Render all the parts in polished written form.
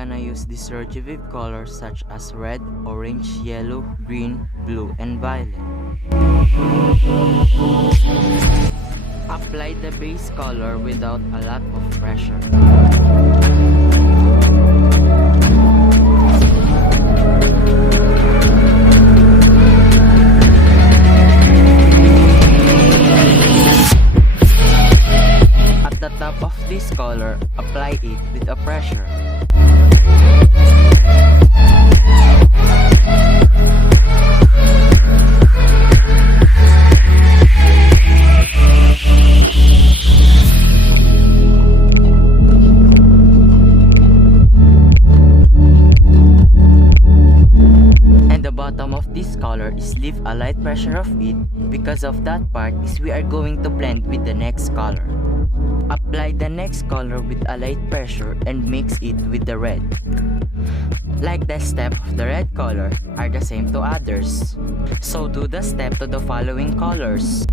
gonna use distortive colors such as red, orange, yellow, green, blue, and violet. Apply the base color without a lot of pressure. At the top of this color, apply it with a pressure. Bottom of this color is leave a light pressure of it because of that part is we are going to blend with the next color. Apply the next color with a light pressure and mix it with the red. Like the step of the red color are the same to others. So do the step to the following colors.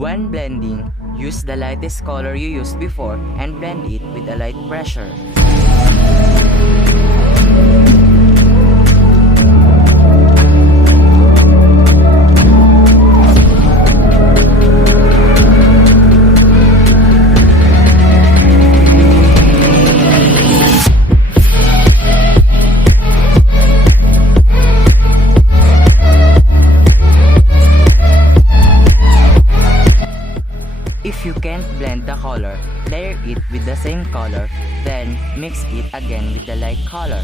When blending, use the lightest color you used before and blend it with a light pressure. If you can't blend the color, layer it with the same color, then mix it again with the light color.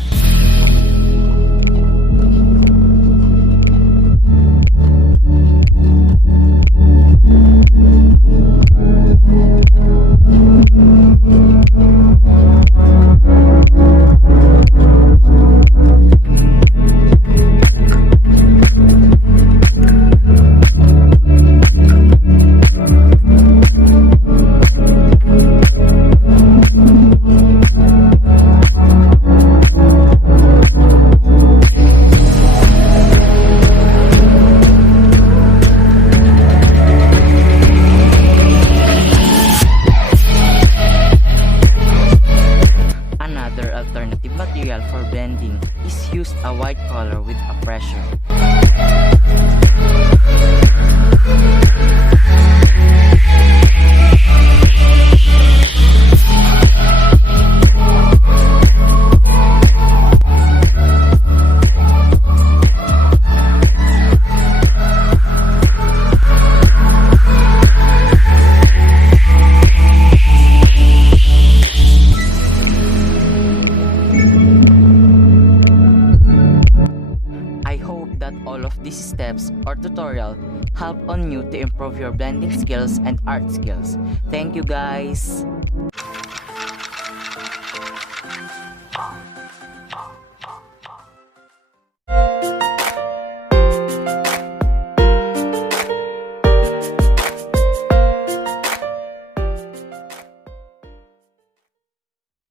Material for blending is use a white color with a pressure. All of these steps or tutorial help on you to improve your blending skills and art skills. Thank you guys!